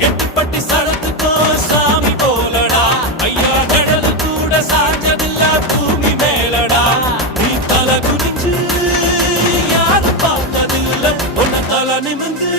எட்டுப்பட்டி சடத்துக்கும் சாமி போலடா ஐயா நிழலு கூட சாஞ்சதில்ல பூமி மேலடா நீ தலை குனிஞ்சு யாரும் பார்த்ததில்ல உன்னை தலை நிமிந்து